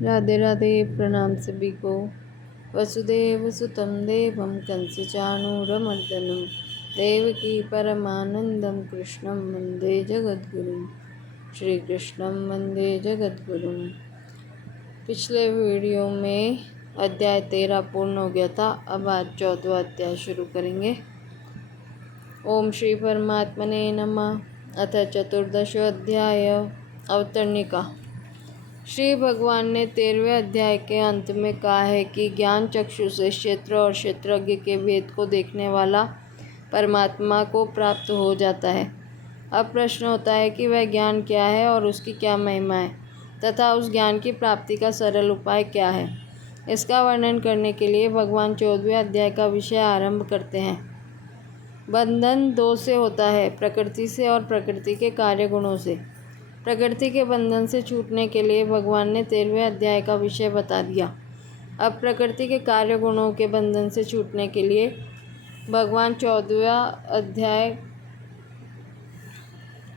राधे राधे। प्रणाम सभी को। वसुदेव सुतं देवं कंसचाणूरमर्दनं देवकी परमानंदं कृष्णं वंदे जगद्गुरुं। श्री कृष्णं वंदे जगद्गुरुं। पिछले वीडियो में अध्याय 13 पूर्ण हो गया था। अब आज 14वां अध्याय शुरू करेंगे। ओम श्री परमात्मने नमः। अथ चतुर्दशो अध्याय अवतरणिका। श्री भगवान ने 13वें अध्याय के अंत में कहा है कि ज्ञान चक्षु से क्षेत्र और क्षेत्रज्ञ के भेद को देखने वाला परमात्मा को प्राप्त हो जाता है। अब प्रश्न होता है कि वह ज्ञान क्या है और उसकी क्या महिमा है तथा उस ज्ञान की प्राप्ति का सरल उपाय क्या है। इसका वर्णन करने के लिए भगवान 14वें अध्याय का विषय आरंभ करते हैं। बंधन दो से होता है, प्रकृति से और प्रकृति के कार्य गुणों से। प्रकृति के बंधन से छूटने के लिए भगवान ने 13वें अध्याय का विषय बता दिया। अब प्रकृति के कार्य गुणों के बंधन से छूटने के लिए भगवान 14वां अध्याय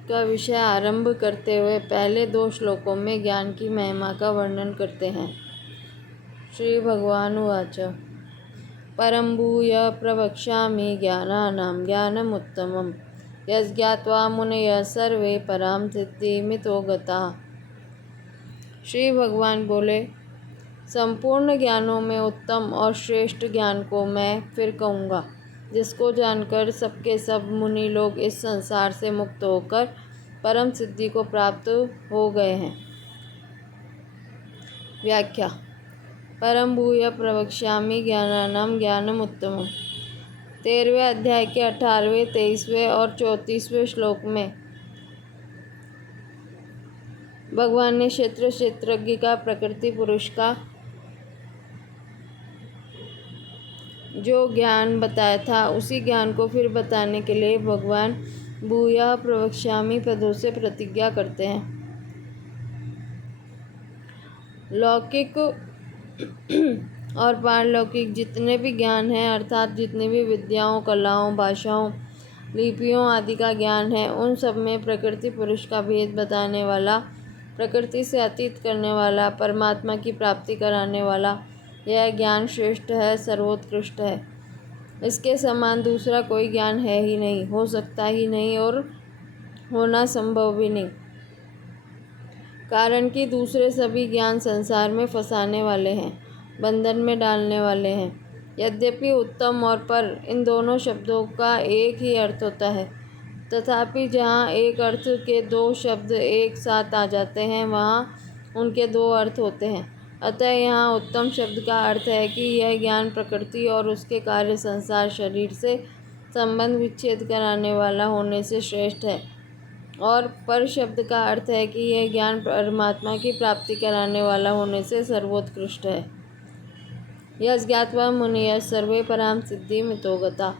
का विषय आरंभ करते हुए पहले 2 श्लोकों में ज्ञान की महिमा का वर्णन करते हैं। श्री भगवान उवाच परं भूय प्रवक्ष्यामि ज्ञानानां ज्ञानमुत्तमम् यज्ञात्वा मुनयः सर्वे परां सिद्धिमितो गताः। श्री भगवान बोले, संपूर्ण ज्ञानों में उत्तम और श्रेष्ठ ज्ञान को मैं फिर कहूँगा, जिसको जानकर सबके सब मुनि लोग इस संसार से मुक्त होकर परम सिद्धि को प्राप्त हो गए हैं। व्याख्या। परं भूय प्रवक्ष्यामि ज्ञानानां ज्ञानमुत्तमम्। 13वें अध्याय के 18वें, 23वें और 34वें श्लोक में भगवान ने क्षेत्र क्षेत्रज्ञ का प्रकृति पुरुष का जो ज्ञान बताया था, उसी ज्ञान को फिर बताने के लिए भगवान भूयः प्रवक्ष्यामि पदों से प्रतिज्ञा करते हैं। लौकिक और पारलौकिक जितने भी ज्ञान हैं, अर्थात जितनी भी विद्याओं, कलाओं, भाषाओं, लिपियों आदि का ज्ञान है, उन सब में प्रकृति पुरुष का भेद बताने वाला, प्रकृति से अतीत करने वाला, परमात्मा की प्राप्ति कराने वाला यह ज्ञान श्रेष्ठ है, सर्वोत्कृष्ट है। इसके समान दूसरा कोई ज्ञान है ही नहीं, हो सकता ही नहीं और होना संभव भी नहीं। कारण कि दूसरे सभी ज्ञान संसार में फंसाने वाले हैं, बंधन में डालने वाले हैं। यद्यपि उत्तम और पर इन दोनों शब्दों का एक ही अर्थ होता है, तथापि जहाँ एक अर्थ के 2 शब्द एक साथ आ जाते हैं, वहाँ उनके 2 अर्थ होते हैं। अतः यहाँ उत्तम शब्द का अर्थ है कि यह ज्ञान प्रकृति और उसके कार्य संसार शरीर से संबंध विच्छेद कराने वाला होने से श्रेष्ठ है, और पर शब्द का अर्थ है कि यह ज्ञान परमात्मा की प्राप्ति कराने वाला होने से सर्वोत्कृष्ट है। यज्ञात्वा मुनयः सर्वे परां सिद्धिमितो गताः।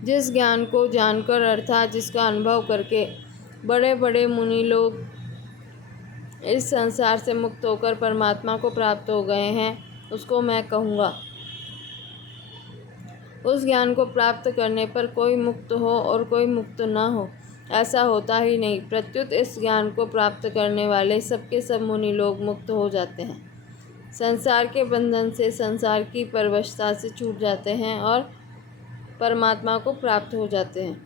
जिस ज्ञान को जानकर, अर्थात जिसका अनुभव करके बड़े बड़े मुनि लोग इस संसार से मुक्त होकर परमात्मा को प्राप्त हो गए हैं, उसको मैं कहूँगा। उस ज्ञान को प्राप्त करने पर कोई मुक्त हो और कोई मुक्त न हो, ऐसा होता ही नहीं। प्रत्युत इस ज्ञान को प्राप्त करने वाले सबके सब मुनि लोग मुक्त हो जाते हैं, संसार के बंधन से, संसार की परवशता से छूट जाते हैं और परमात्मा को प्राप्त हो जाते हैं।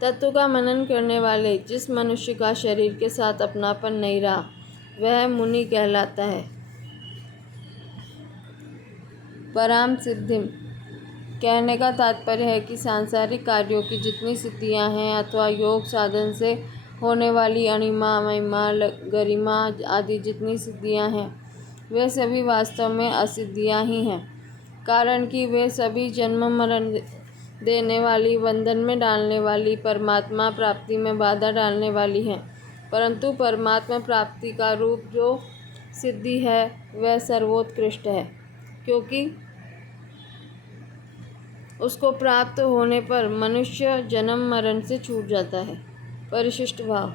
तत्व का मनन करने वाले जिस मनुष्य का शरीर के साथ अपनापन नहीं रहा, वह मुनि कहलाता है। पराम सिद्धि कहने का तात्पर्य है कि सांसारिक कार्यों की जितनी सिद्धियां हैं अथवा योग साधन से होने वाली अणिमा, महिमा, गरिमा आदि जितनी सिद्धियां हैं, वे सभी वास्तव में असिद्धियां ही हैं। कारण कि वे सभी जन्म मरण देने वाली, बंधन में डालने वाली, परमात्मा प्राप्ति में बाधा डालने वाली हैं। परंतु परमात्मा प्राप्ति का रूप जो सिद्धि है, वह सर्वोत्कृष्ट है, क्योंकि उसको प्राप्त होने पर मनुष्य जन्म मरण से छूट जाता है। परिशिष्ट भाव।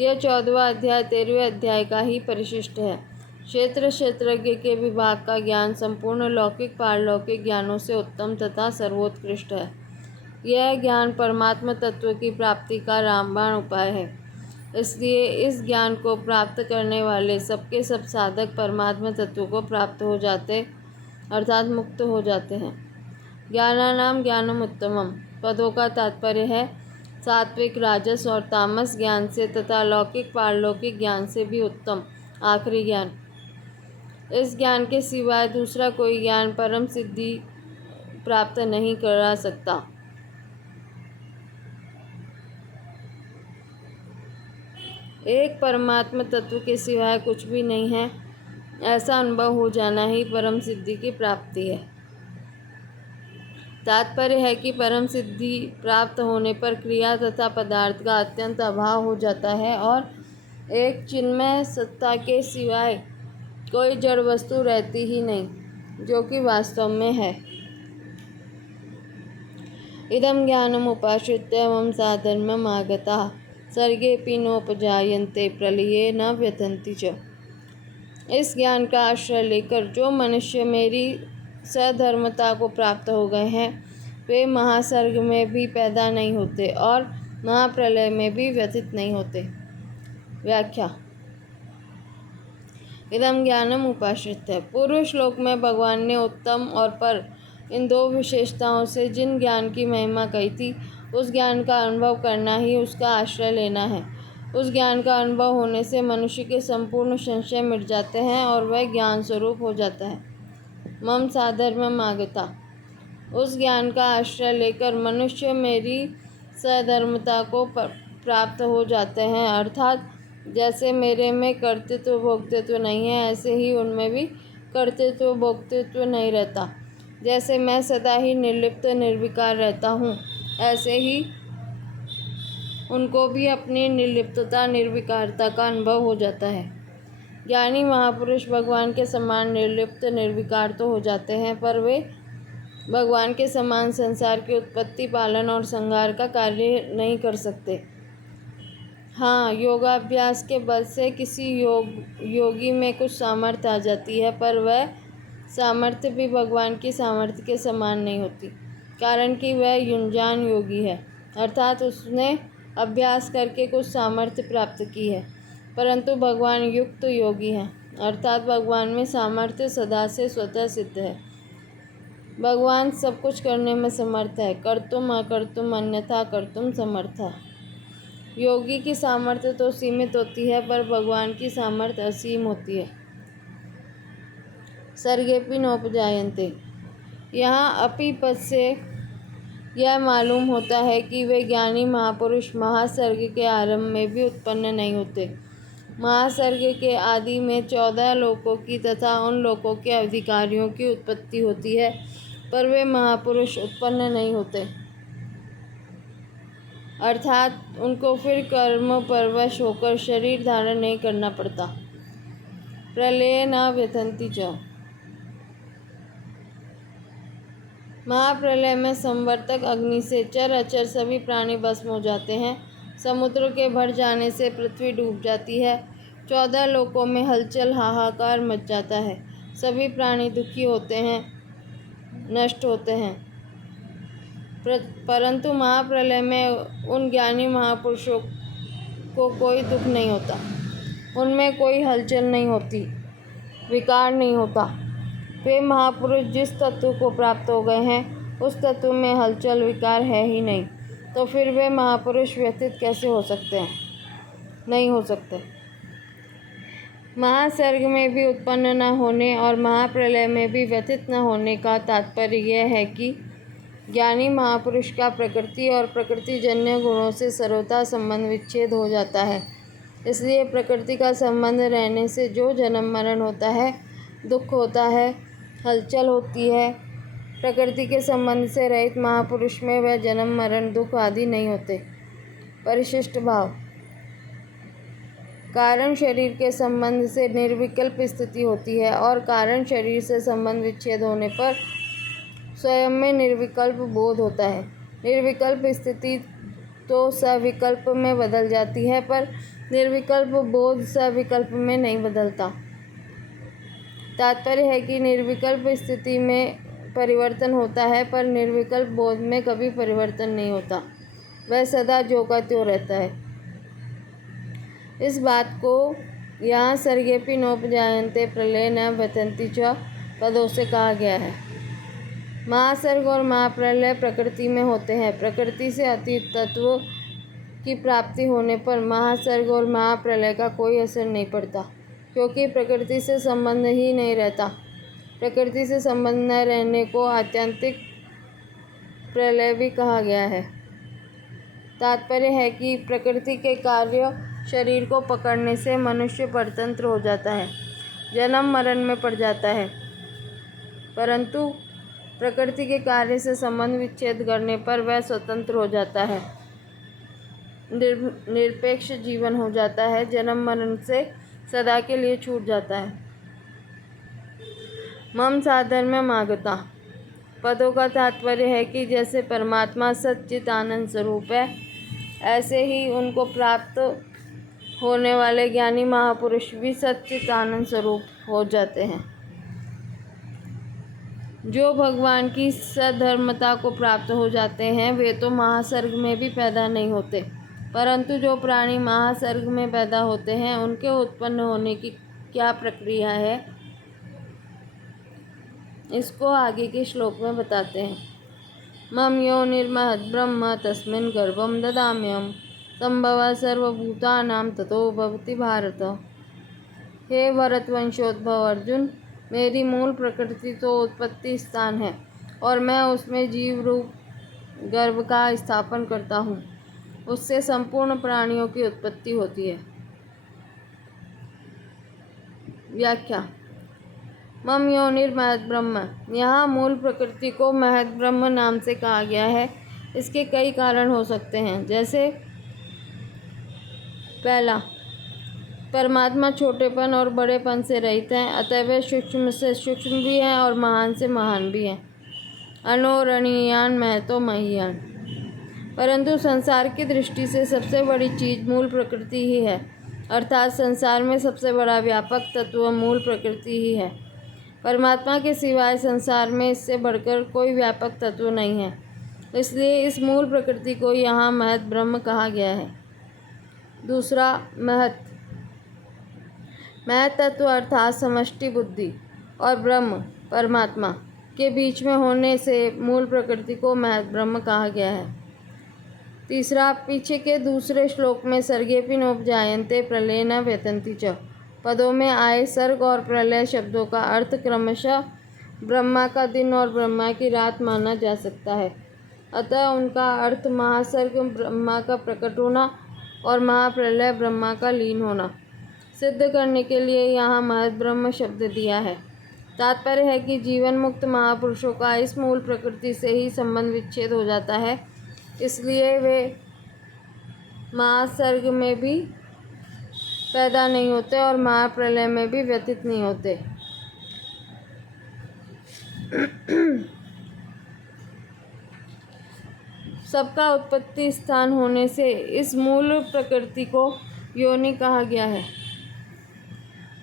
यह 14वां अध्याय 13वें अध्याय का ही परिशिष्ट है। क्षेत्र क्षेत्रज्ञ के विभाग का ज्ञान संपूर्ण लौकिक पारलौकिक ज्ञानों से उत्तम तथा सर्वोत्कृष्ट है। यह ज्ञान परमात्मा तत्व की प्राप्ति का रामबाण उपाय है। इसलिए इस ज्ञान को प्राप्त करने वाले सबके सब साधक परमात्मा तत्व को प्राप्त हो जाते अर्थात मुक्त हो जाते हैं। ज्ञानानाम ज्ञानम उत्तमम पदों का तात्पर्य है सात्विक, राजस और तामस ज्ञान से तथा लौकिक पारलौकिक ज्ञान से भी उत्तम आखिरी ज्ञान। इस ज्ञान के सिवाय दूसरा कोई ज्ञान परम सिद्धि प्राप्त नहीं करा सकता। एक परमात्मा तत्व के सिवाय कुछ भी नहीं है, ऐसा अनुभव हो जाना ही परम सिद्धि की प्राप्ति है। तात्पर्य है कि परम सिद्धि प्राप्त होने पर क्रिया तथा पदार्थ का अत्यंत अभाव हो जाता है और एक चिन्मय सत्ता के सिवाय कोई जड़ वस्तु रहती ही नहीं, जो कि वास्तव में है। इदं ज्ञानम उपाश्रित्य मम साधर्मम् आगताः सर्गेऽपि नोपजायन्ते प्रलये न व्यथन्ति च। इस ज्ञान का आश्रय लेकर जो मनुष्य मेरी सधर्मता को प्राप्त हो गए हैं, वे महासर्ग में भी पैदा नहीं होते और महाप्रलय में भी व्यथित नहीं होते। व्याख्या। इदं ज्ञानम उपाश्रित्य पूर्व श्लोक में भगवान ने उत्तम और पर इन दो विशेषताओं से जिन ज्ञान की महिमा कही थी, उस ज्ञान का अनुभव करना ही उसका आश्रय लेना है। उस ज्ञान का अनुभव होने से मनुष्य के संपूर्ण संशय मिट जाते हैं और वह ज्ञान स्वरूप हो जाता है। मम साधर्मम् आगता, उस ज्ञान का आश्रय लेकर मनुष्य मेरी सधर्मता को प्राप्त हो जाते हैं, अर्थात जैसे मेरे में कर्तृत्व भोक्तृत्व नहीं है, ऐसे ही उनमें भी कर्तृत्व भोक्तृत्व नहीं रहता। जैसे मैं सदा ही निर्लिप्त निर्विकार रहता हूँ, ऐसे ही उनको भी अपनी निर्लिप्तता निर्विकारता का अनुभव हो जाता है। ज्ञानी महापुरुष भगवान के समान निर्लिप्त निर्विकार तो हो जाते हैं, पर वे भगवान के समान संसार की उत्पत्ति, पालन और संहार का कार्य नहीं कर सकते। हाँ, योगाभ्यास के बल से किसी योगी में कुछ सामर्थ्य आ जाती है, पर वह सामर्थ्य भी भगवान की सामर्थ्य के समान नहीं होती, कारण कि वह युंजान योगी है, अर्थात उसने अभ्यास करके कुछ सामर्थ्य प्राप्त की है। परंतु भगवान युक्त योगी हैं, अर्थात भगवान में सामर्थ्य सदा से स्वतः सिद्ध है। भगवान सब कुछ करने में समर्थ है, कर्तुम अकर्तुम अन्यथा कर्तुम समर्थ। योगी की सामर्थ्य तो सीमित होती है, पर भगवान की सामर्थ्य असीम होती है। सर्गेऽपि नोपजायन्ते, यहाँ अपि पद से यह मालूम होता है कि वे ज्ञानी महापुरुष महासर्ग के आरंभ में भी उत्पन्न नहीं होते। महासर्ग के आदि में 14 लोकों की तथा उन लोकों के अधिकारियों की उत्पत्ति होती है, पर वे महापुरुष उत्पन्न नहीं होते, अर्थात उनको फिर कर्म परवश होकर शरीर धारण नहीं करना पड़ता। प्रलये न व्यथन्ति च, महाप्रलय में संवर्तक अग्नि से चर अचर सभी प्राणी भस्म हो जाते हैं। समुद्र के भर जाने से पृथ्वी डूब जाती है। 14 लोकों में हलचल हाहाकार मच जाता है। सभी प्राणी दुखी होते हैं, नष्ट होते हैं। परंतु महाप्रलय में उन ज्ञानी महापुरुषों को कोई दुख नहीं होता, उनमें कोई हलचल नहीं होती, विकार नहीं होता। वे महापुरुष जिस तत्व को प्राप्त हो गए हैं, उस तत्व में हलचल विकार है ही नहीं, तो फिर वे महापुरुष व्यथित कैसे हो सकते हैं? नहीं हो सकते। महासर्ग में भी उत्पन्न न होने और महाप्रलय में भी व्यथित न होने का तात्पर्य यह है कि ज्ञानी महापुरुष का प्रकृति और प्रकृतिजन्य गुणों से सर्वथा संबंध विच्छेद हो जाता है। इसलिए प्रकृति का संबंध रहने से जो जन्म मरण होता है, दुख होता है, हलचल होती है, प्रकृति के संबंध से रहित महापुरुष में वह जन्म मरण दुख आदि नहीं होते। परिशिष्ट भाव, कारण शरीर के संबंध से निर्विकल्प स्थिति होती है और कारण शरीर से संबंध विच्छेद होने पर स्वयं में निर्विकल्प बोध होता है। निर्विकल्प स्थिति तो सविकल्प में बदल जाती है, पर निर्विकल्प बोध सविकल्प में नहीं बदलता। तात्पर्य है कि निर्विकल्प स्थिति में परिवर्तन होता है, पर निर्विकल्प बोध में कभी परिवर्तन नहीं होता। वह सदा ज्यों का त्यों रहता है। इस बात को यहाँ सर्गेऽपि नोपजायन्ते प्रलये न व्यथन्ति च पदों से कहा गया है। महासर्ग और महाप्रलय प्रकृति में होते हैं। प्रकृति से अतीत तत्व की प्राप्ति होने पर महासर्ग और महाप्रलय का कोई असर नहीं पड़ता, क्योंकि प्रकृति से संबंध ही नहीं रहता। प्रकृति से संबंध न रहने को आत्यंतिक प्रलय भी कहा गया है। तात्पर्य है कि प्रकृति के कार्य शरीर को पकड़ने से मनुष्य परतंत्र हो जाता है, जन्म मरण में पड़ जाता है, परंतु प्रकृति के कार्य से संबंध विच्छेद करने पर वह स्वतंत्र हो जाता है, निरपेक्ष जीवन हो जाता है, जन्म मरण से सदा के लिए छूट जाता है। मम साधर्म्यमागता पदों का तात्पर्य है कि जैसे परमात्मा सच्चित आनंद स्वरूप है, ऐसे ही उनको प्राप्त होने वाले ज्ञानी महापुरुष भी सच्चित आनंद स्वरूप हो जाते हैं। जो भगवान की सधर्मता को प्राप्त हो जाते हैं, वे तो महासर्ग में भी पैदा नहीं होते, परंतु जो प्राणी महासर्ग में पैदा होते हैं, उनके उत्पन्न होने की क्या प्रक्रिया है, इसको आगे के श्लोक में बताते हैं। मम योनिर्महद् ब्रह्म तस्मिन् गर्भं ददाम्यहं संभवः सर्वभूतानां ततो भवति भारत। हे भरतवंशोद्भव अर्जुन, मेरी मूल प्रकृति तो उत्पत्ति स्थान है और मैं उसमें जीव रूप गर्भ का स्थापन करता हूँ। उससे संपूर्ण प्राणियों की उत्पत्ति होती है। व्याख्या। मम योनिर्महद् ब्रह्म, यहाँ मूल प्रकृति को महद् ब्रह्म नाम से कहा गया है। इसके कई कारण हो सकते हैं, जैसे पहला, परमात्मा छोटेपन और बड़ेपन से रहित हैं, अतः वे सूक्ष्म से सूक्ष्म भी हैं और महान से महान भी हैं। अणोरणीयान महतो महीयान। परंतु संसार की दृष्टि से सबसे बड़ी चीज़ मूल प्रकृति ही है, अर्थात संसार में सबसे बड़ा व्यापक तत्व मूल प्रकृति ही है। परमात्मा के सिवाय संसार में इससे बढ़कर कोई व्यापक तत्व नहीं है, इसलिए इस मूल प्रकृति को यहाँ महत् ब्रह्म कहा गया है। दूसरा, महत् तत्व अर्थात समष्टि बुद्धि और ब्रह्म परमात्मा के बीच में होने से मूल प्रकृति को महत् ब्रह्म कहा गया है। तीसरा, पीछे के दूसरे श्लोक में सर्गेऽपि नोपजायन्ते प्रलये न व्यथन्ति च पदों में आए सर्ग और प्रलय शब्दों का अर्थ क्रमशः ब्रह्मा का दिन और ब्रह्मा की रात माना जा सकता है, अतः उनका अर्थ महासर्ग ब्रह्मा का प्रकट होना और महाप्रलय ब्रह्मा का लीन होना सिद्ध करने के लिए यहाँ महद् ब्रह्म शब्द दिया है। तात्पर्य है कि जीवन मुक्त महापुरुषों का इस मूल प्रकृति से ही संबंध विच्छेद हो जाता है, इसलिए वे महासर्ग में भी पैदा नहीं होते और महाप्रलय में भी व्यथित नहीं होते। सबका उत्पत्ति स्थान होने से इस मूल प्रकृति को योनि कहा गया है।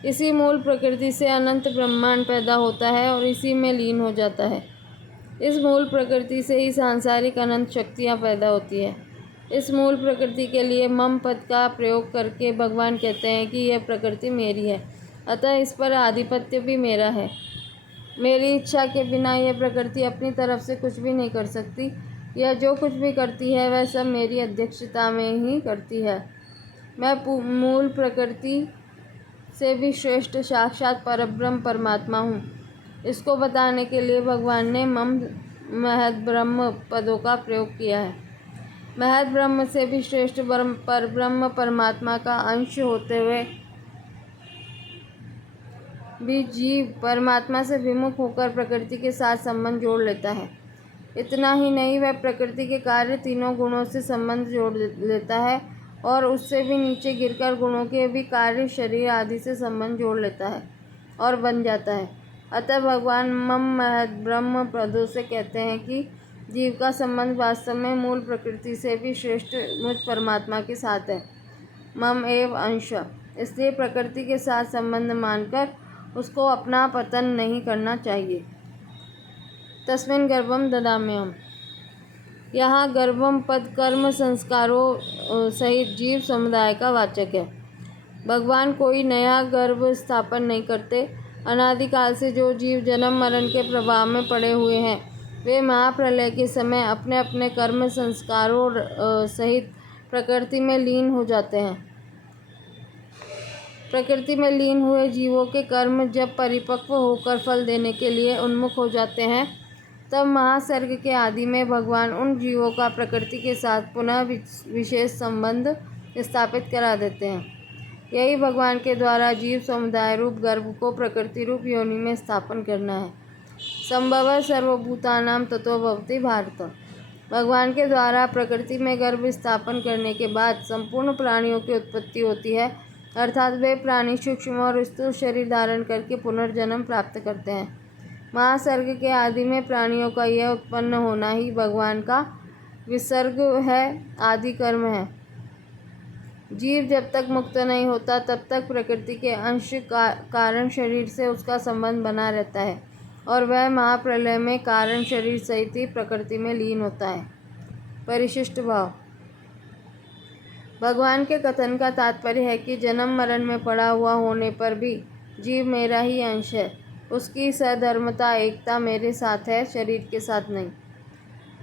इसी मूल प्रकृति से अनंत ब्रह्मांड पैदा होता है और इसी में लीन हो जाता है। इस मूल प्रकृति से ही सांसारिक अनंत शक्तियाँ पैदा होती है। इस मूल प्रकृति के लिए मम पद का प्रयोग करके भगवान कहते हैं कि यह प्रकृति मेरी है, अतः इस पर आधिपत्य भी मेरा है। मेरी इच्छा के बिना यह प्रकृति अपनी तरफ से कुछ भी नहीं कर सकती। यह जो कुछ भी करती है वह सब मेरी अध्यक्षता में ही करती है। मैं मूल प्रकृति से भी श्रेष्ठ साक्षात परब्रह्म परमात्मा हूँ। इसको बताने के लिए भगवान ने मम महद् ब्रह्म पदों का प्रयोग किया है। महद् ब्रह्म से भी श्रेष्ठ परब्रह्म परमात्मा का अंश होते हुए भी जीव परमात्मा से विमुख होकर प्रकृति के साथ संबंध जोड़ लेता है। इतना ही नहीं, वह प्रकृति के कार्य तीनों गुणों से संबंध जोड़ लेता है और उससे भी नीचे गिरकर गुणों के भी कार्य शरीर आदि से संबंध जोड़ लेता है और बन जाता है। अतः भगवान मम महद् ब्रह्म पदों से कहते हैं कि जीव का संबंध वास्तव में मूल प्रकृति से भी श्रेष्ठ मुझ परमात्मा के साथ है। मम एव अंश, इसलिए प्रकृति के साथ संबंध मानकर उसको अपना पतन नहीं करना चाहिए। तस्मिन् गर्भं ददाम्यहम्। यहाँ गर्भम पद कर्म संस्कारों सहित जीव समुदाय का वाचक है। भगवान कोई नया गर्भ स्थापन नहीं करते। अनादिकाल से जो जीव जन्म मरण के प्रभाव में पड़े हुए हैं, वे महाप्रलय के समय अपने अपने कर्म संस्कारों सहित प्रकृति में लीन हो जाते हैं। प्रकृति में लीन हुए जीवों के कर्म जब परिपक्व होकर फल देने के लिए उन्मुख हो जाते हैं, तब महासर्ग के आदि में भगवान उन जीवों का प्रकृति के साथ पुनः विशेष संबंध स्थापित करा देते हैं। यही भगवान के द्वारा जीव समुदाय रूप गर्भ को प्रकृति रूप योनि में स्थापन करना है। संभव सर्वभूतानां ततो भवति भारत। भगवान के द्वारा प्रकृति में गर्भ स्थापन करने के बाद संपूर्ण प्राणियों की उत्पत्ति होती है, अर्थात वे प्राणी सूक्ष्म और स्थूल शरीर धारण करके पुनर्जन्म प्राप्त करते हैं। महासर्ग के आदि में प्राणियों का यह उत्पन्न होना ही भगवान का विसर्ग है, आदि कर्म है। जीव जब तक मुक्त नहीं होता तब तक प्रकृति के अंश कारण शरीर से उसका संबंध बना रहता है और वह महाप्रलय में कारण शरीर सहित ही प्रकृति में लीन होता है। परिशिष्ट भाव। भगवान के कथन का तात्पर्य है कि जन्म मरण में पड़ा हुआ होने पर भी जीव मेरा ही अंश है। उसकी सधर्मता एकता मेरे साथ है, शरीर के साथ नहीं।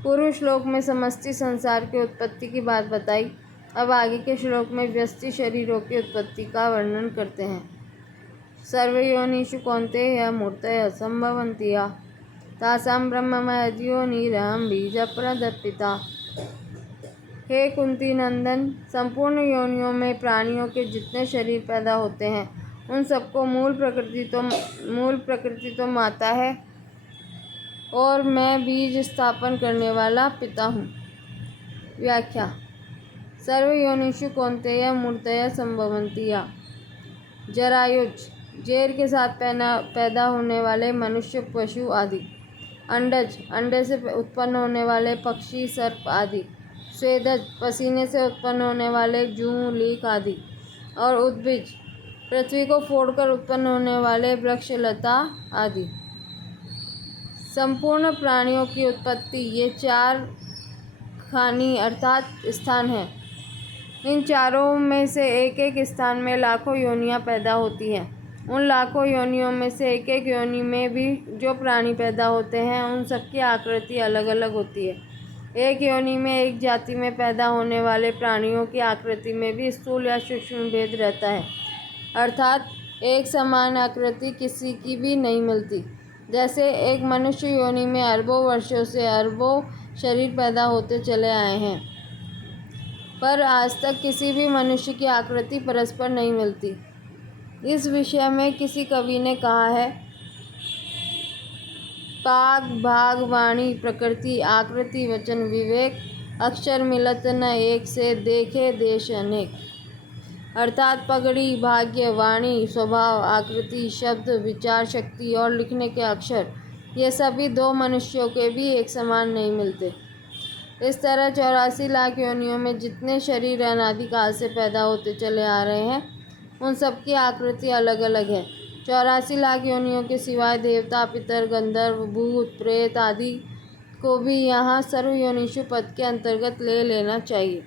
पूर्व श्लोक में समष्टि संसार की उत्पत्ति की बात बताई। अब आगे के श्लोक में व्यष्टि शरीरों की उत्पत्ति का वर्णन करते हैं। सर्वयोनिषु कौन्तेय मूर्तयः सम्भवन्ति या तासां ब्रह्ममहद्योनिरहं बीजप्रदपिता। हे कुंती नंदन, संपूर्ण योनियों में प्राणियों के जितने शरीर पैदा होते हैं, उन सबको मूल प्रकृति तो माता है और मैं बीज स्थापन करने वाला पिता हूँ। व्याख्या। सर्वयोनिषु कौन्तेय मूर्तयः सम्भवन्ति या। जरायुज, जेर के साथ पैदा होने वाले मनुष्य, पशु आदि। अंडज, अंडे से उत्पन्न होने वाले पक्षी, सर्प आदि। स्वेदज, पसीने से उत्पन्न होने वाले जूं, लीक आदि। और उद्भिज, पृथ्वी को फोड़कर उत्पन्न होने वाले वृक्ष, लता आदि। संपूर्ण प्राणियों की उत्पत्ति ये चार खानी अर्थात स्थान हैं। इन चारों में से एक एक स्थान में लाखों योनियां पैदा होती हैं। उन लाखों योनियों में से एक एक योनि में भी जो प्राणी पैदा होते हैं, उन सबकी आकृति अलग अलग होती है। एक योनि में एक जाति में पैदा होने वाले प्राणियों की आकृति में भी स्थूल या सूक्ष्म भेद रहता है, अर्थात एक समान आकृति किसी की भी नहीं मिलती। जैसे एक मनुष्य योनि में अरबों वर्षों से अरबों शरीर पैदा होते चले आए हैं, पर आज तक किसी भी मनुष्य की आकृति परस्पर नहीं मिलती। इस विषय में किसी कवि ने कहा है, पाग भाग वाणी प्रकृति आकृति वचन विवेक, अक्षर मिलत न एक से देखे देश अनेक। अर्थात पगड़ी, भाग्य, वाणी, स्वभाव, आकृति, शब्द, विचार शक्ति और लिखने के अक्षर, ये सभी दो मनुष्यों के भी एक समान नहीं मिलते। इस तरह 84 लाख योनियों में जितने शरीर अनादिकाल से पैदा होते चले आ रहे हैं, उन सबकी आकृति अलग अलग है। 84 लाख योनियों के सिवाय देवता, पितर, गंधर्व, भूत, प्रेत आदि को भी यहाँ सर्वयोनिषु पद के अंतर्गत ले लेना चाहिए।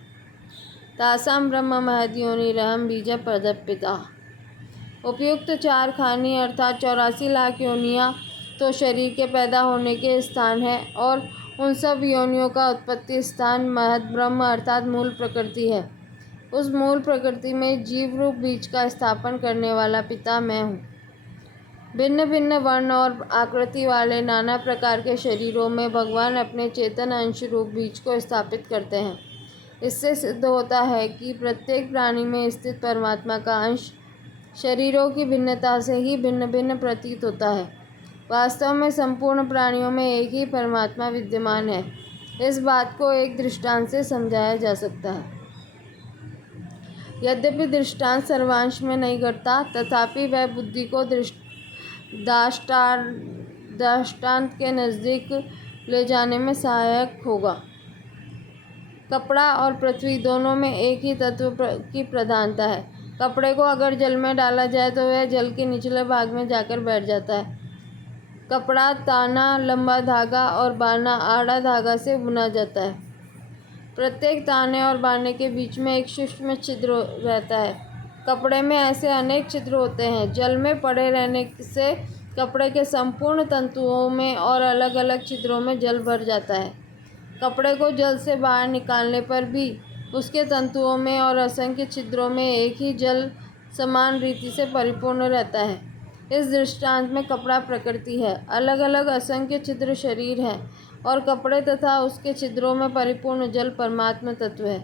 तासां ब्रह्म महद्योनिरहं बीज प्रदपिता। उपयुक्त चार खानी अर्थात 84 लाख योनियाँ तो शरीर के पैदा होने के स्थान है और उन सब योनियों का उत्पत्ति स्थान महद ब्रह्म अर्थात मूल प्रकृति है। उस मूल प्रकृति में जीव रूप बीज का स्थापन करने वाला पिता मैं हूँ। भिन्न भिन्न वर्ण और आकृति वाले नाना प्रकार के शरीरों में भगवान अपने चेतन अंश रूप बीज को स्थापित करते हैं। इससे सिद्ध होता है कि प्रत्येक प्राणी में स्थित परमात्मा का अंश शरीरों की भिन्नता से ही भिन्न भिन्न प्रतीत होता है। वास्तव में संपूर्ण प्राणियों में एक ही परमात्मा विद्यमान है। इस बात को एक दृष्टांत से समझाया जा सकता है। यद्यपि दृष्टांत सर्वांश में नहीं घटता, तथापि वह बुद्धि को दृष्टांत के नज़दीक ले जाने में सहायक होगा। कपड़ा और पृथ्वी दोनों में एक ही तत्व की प्रधानता है। कपड़े को अगर जल में डाला जाए तो वह जल के निचले भाग में जाकर बैठ जाता है। कपड़ा ताना लंबा धागा और बाना आड़ा धागा से बुना जाता है। प्रत्येक ताने और बाने के बीच में एक सूक्ष्म छिद्र रहता है। कपड़े में ऐसे अनेक छिद्र होते हैं। जल में पड़े रहने से कपड़े के संपूर्ण तंतुओं में और अलग अलग छिद्रों में जल भर जाता है। कपड़े को जल से बाहर निकालने पर भी उसके तंतुओं में और असंख्य छिद्रों में एक ही जल समान रीति से परिपूर्ण रहता है। इस दृष्टांत में कपड़ा प्रकृति है, अलग अलग असंख्य छिद्र शरीर है और कपड़े तथा उसके छिद्रों में परिपूर्ण जल परमात्मा तत्व है।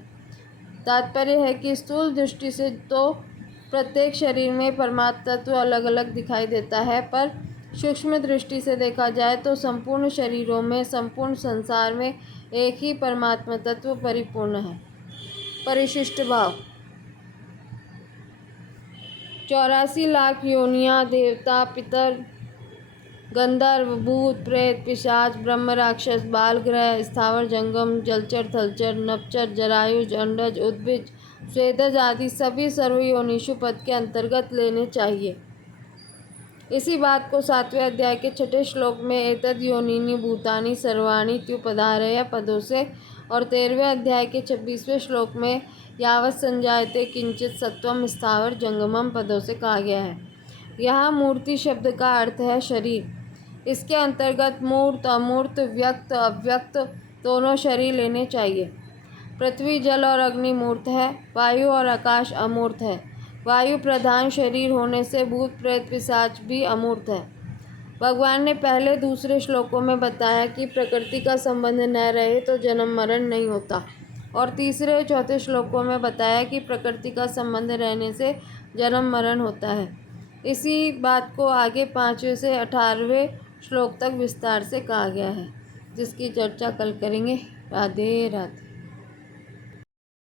तात्पर्य है कि स्थूल दृष्टि से तो प्रत्येक शरीर में परमात्मा तत्व अलग अलग दिखाई देता है, पर सूक्ष्म दृष्टि से देखा जाए तो संपूर्ण शरीरों में, संपूर्ण संसार में एक ही परमात्मा तत्व परिपूर्ण है। परिशिष्ट भाव। 84 लाख योनियाँ, देवता, पितर, गंधर्व, भूत, प्रेत, पिशाच, ब्रह्म, राक्षस, बाल ग्रह, स्थावर, जंगम, जलचर, थलचर, नभचर, जरायुज, अंडज, उद्भिज, स्वेदज आदि सभी सर्वयोनिषु पद के अंतर्गत लेने चाहिए। इसी बात को 7वें अध्याय के 6ठे श्लोक में एतद् योनिनि भूतानि सर्वाणि त्युपधारय पदों से और 13वें अध्याय के 26वें श्लोक में यावत् संजायते किंचित सत्वम स्थावर जंगमम पदों से कहा गया है। यहाँ मूर्ति शब्द का अर्थ है शरीर। इसके अंतर्गत मूर्त, अमूर्त, व्यक्त, अव्यक्त दोनों शरीर लेने चाहिए। पृथ्वी, जल और अग्नि मूर्त है, वायु और आकाश अमूर्त है। वायु प्रधान शरीर होने से भूत, प्रेत, पिशाच भी अमूर्त है। भगवान ने पहले दूसरे श्लोकों में बताया कि प्रकृति का संबंध न रहे तो जन्म मरण नहीं होता, और तीसरे और चौथे श्लोकों में बताया कि प्रकृति का संबंध रहने से जन्म मरण होता है। इसी बात को आगे 5वें से 18वें श्लोक तक विस्तार से कहा गया है, जिसकी चर्चा कल करेंगे। राधे राधे।